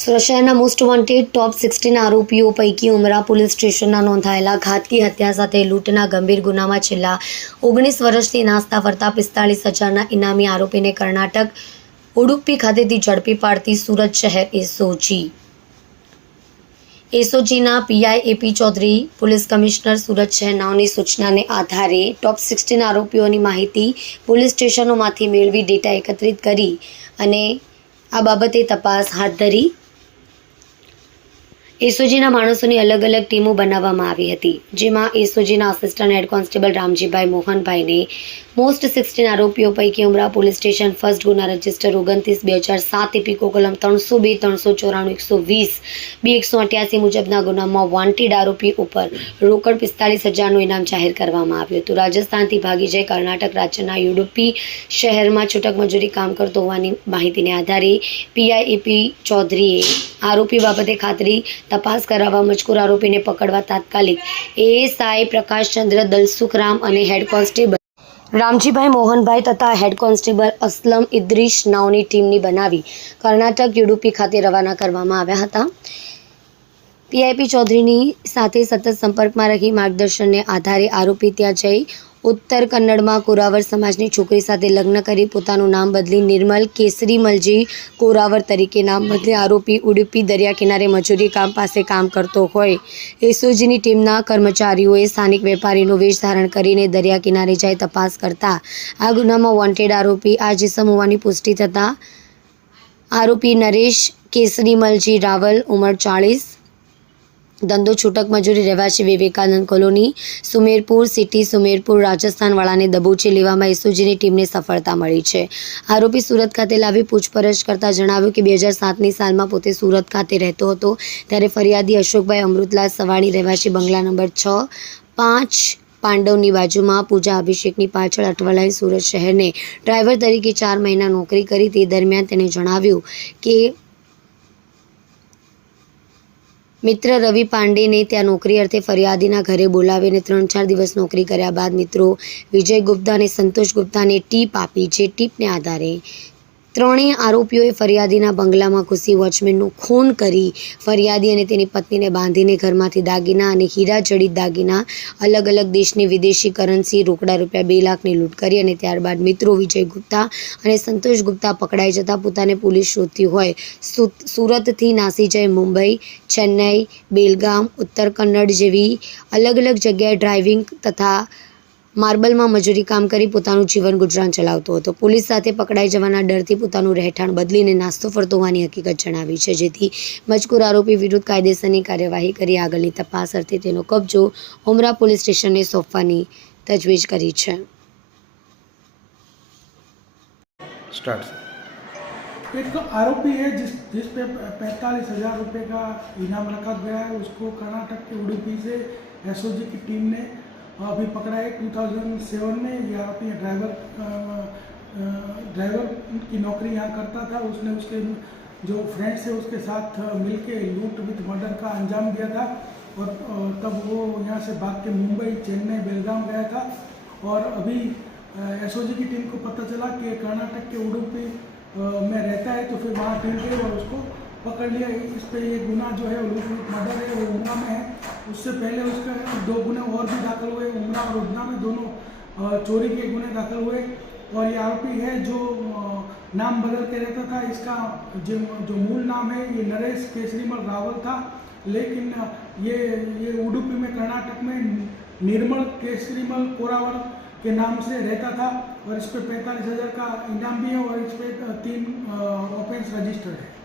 Surat most wanted top sixteen આરોપીઓ પૈકી Umra police સ્ટેશનના નોંધાયેલા ઘાતકી હત્યા સાથે લૂંટના ગંભીર ગુનામાં છેલ્લા ઓગણીસ વર્ષથી નાસ્તા ફરતા પિસ્તાળીસ હજારના ઇનામી આરોપીને કર્ણાટક, ઉડુપી ખાતેથી ઝડપી પાડતી સુરત શહેર SOG. એસઓજીના PI AP Chaudhari, police commissioner Surat શહેર નાવની સૂચનાને આધારે ટોપ સિક્સટીન આરોપીઓની માહિતી પોલીસ સ્ટેશનોમાંથી મેળવી ડેટા એકત્રિત કરી અને આ બાબતે તપાસ હાથ ધરી એસઓજીના માણસોની અલગ અલગ ટીમો બનાવવામાં આવી હતી, જેમાં એસઓજીના આસિસ્ટન્ટ હેડ કોન્સ્ટેબલ રામજીભાઈ મોહનભાઈને મોસ્ટ સિક્સટીન આરોપીઓ પૈકી ઉમરા પોલીસ સ્ટેશન ફર્સ્ટ ગુના રજિસ્ટર ઓગણત્રીસ, બે હજાર સાત ઇપિકો કલમ ત્રણસો બે, ત્રણસો ચોરાણું, એકસો વીસ, બી એકસો અઠ્યાસી મુજબના ગુનામાં વોન્ટેડ આરોપી ઉપર રોકડ પિસ્તાલીસ હજારનું ઇનામ જાહેર કરવામાં આવ્યું હતું. રાજસ્થાનથી ભાગી જઈ કર્ણાટક રાજ્યના યુડુપી શહેરમાં છૂટક મજૂરી કામ કરતો હોવાની માહિતીને આધારે પીઆઈએપી ચૌધરીએ આરોપી બાબતે ખાતરી તપાસ કરાવવા મજકૂર આરોપીને પકડવા તાત્કાલિક. એએસઆઈ પ્રકાશચંદ્ર દલસુખરામ અને હેડ કોન્સ્ટેબલ રામજીભાઈ મોહનભાઈ તથા હેડ કોન્સ્ટેબલ અસલમ ઇદ્રીશ નાવની ટીમની બનાવી કર્ણાટક યુડુપી ખાતે રવાના કરવામાં આવ્યા હતા. પીઆઈપી ચૌધરીની સાથે સતત સંપર્કમાં રહી માર્ગદર્શનને આધારે આરોપી ત્યાં જઈ ઉત્તર કન્નડમાં કોરાવર સમાજની છોકરી સાથે લગ્ન કરી પોતાનું નામ બદલી નિર્મલ કેસરી મલજી કોરાવર તરીકે નામ બદલી આરોપી ઉડુપી દરિયા કિનારે મજૂરી કામ પાસે કામ કરતો હોય. એસઓજીની ટીમના કર્મચારીઓએ સ્થાનિક વેપારીનો વેશ ધારણ કરીને દરિયા કિનારે જઈ તપાસ કરતા આ ગુનામાં વોન્ટેડ આરોપી આ જીસમ હોવાની પુષ્ટિ થતાં આરોપી નરેશ કેસરીમલજી રાવલ ઉંમર ચાળીસ ધંધો છૂટક મજૂરી રહેવાસી વિવેકાનંદ કોલોની, સુમેરપુર સિટી, સુમેરપુર રાજસ્થાનવાળાને દબોચી લેવામાં એસઓજીની ટીમને સફળતા મળી છે. આરોપી સુરત ખાતે લાવી પૂછપરછ કરતા જણાવ્યું કે બે હજાર સાતની સાલમાં પોતે સુરત ખાતે રહેતો હતો. ત્યારે ફરિયાદી અશોકભાઈ અમૃતલાલ સવાણી રહેવાસી બંગલા નંબર છ, પાંચ પાંડવની બાજુમાં પૂજા અભિષેકની પાછળ અટવાલાઈ સુરત શહેરને ડ્રાઈવર તરીકે ચાર મહિના નોકરી કરી. તે દરમિયાન તેણે જણાવ્યું કે મિત્ર રવિ પાંડેને ત્યાં નોકરી અર્થે ફરિયાદીના ઘરે બોલાવીને ત્રણ ચાર દિવસ નોકરી કર્યા બાદ મિત્રો વિજય ગુપ્તા અને સંતોષ ગુપ્તાને ટીપ આપી, જે ટીપને આધારે ત્રણેય આરોપીઓએ ફરિયાદીના બંગલામાં ઘૂસી વોચમેનનું ખૂન કરી ફરિયાદી અને તેની પત્નીને બાંધીને ઘરમાંથી દાગીના અને હીરા જડિત દાગીના અલગ અલગ દેશની વિદેશી કરન્સી રોકડા રૂપિયા બે લાખની લૂંટ કરી અને ત્યારબાદ મિત્રો વિજય ગુપ્તા અને સંતોષ ગુપ્તા પકડાઈ જતા પોતાને પોલીસ શોધતી હોય. સુરતથી નાસી જઈ મુંબઈ, ચેન્નઈ, બેલગામ, ઉત્તર કન્નડ જેવી અલગ અલગ જગ્યાએ ડ્રાઇવિંગ તથા માર્બલમાં મજૂરી કામ કરી પોતાનું જીવન ગુજરાન ચલાવતો હતો પોલીસ સાથે પકડાઈ જવાના ડરથી પોતાનું રહેઠાણ બદલીને નાસ્તો ફરતો હોવાની હકીકત જણાવી છે જેથી મજકૂર આરોપી વિરુદ્ધ કાયદેસરની કાર્યવાહી કરી આગળની તપાસ અર્થે તેનો કબજો ઉમરા પોલીસ સ્ટેશનને સોંપવાની તજવીજ કરી છે स्टार्ट सर एक आरोपी है जिस जिस पे पैंतालीस हजार रुपये का इनाम रखा गया है उसको कर्नाटक के उडुपी से एसओजी की टीम ने अभी पकड़ा है 2007 में, ये आरोपी ड्राइवर ड्राइवर की नौकरी यहाँ करता था, उसने उसके जो फ्रेंड्स है उसके साथ मिलके लूट विथ मर्डर का अंजाम दिया था, और तब वो यहाँ से भाग के मुंबई, चेन्नई, बेलगाम गया था, और अभी एसओजी की टीम को पता चला कि कर्नाटक के उडुपी में रहता है तो फिर वहाँ टीम गई और उसको पकड़ लिया इस पे ये गुना जो है मर्डर है, वो उमरा में है। उससे पहले उसके दो गुने और भी दाखिल हुए उमरा और उदना में दोनों चोरी के गुने दाखिल हुए। और ये आरोपी है जो नाम बदल के रहता था, इसका जो जो मूल नाम है, ये नरेश केसरीमल रावल था। लेकिन ये ये उडुपी में, कर्नाटक में निर्मल केसरीमल कोरावल के नाम से रहता था। और इस पर पैंतालीस हज़ार का इनाम भी है और इस पर तीन ऑफेंस रजिस्टर्ड है।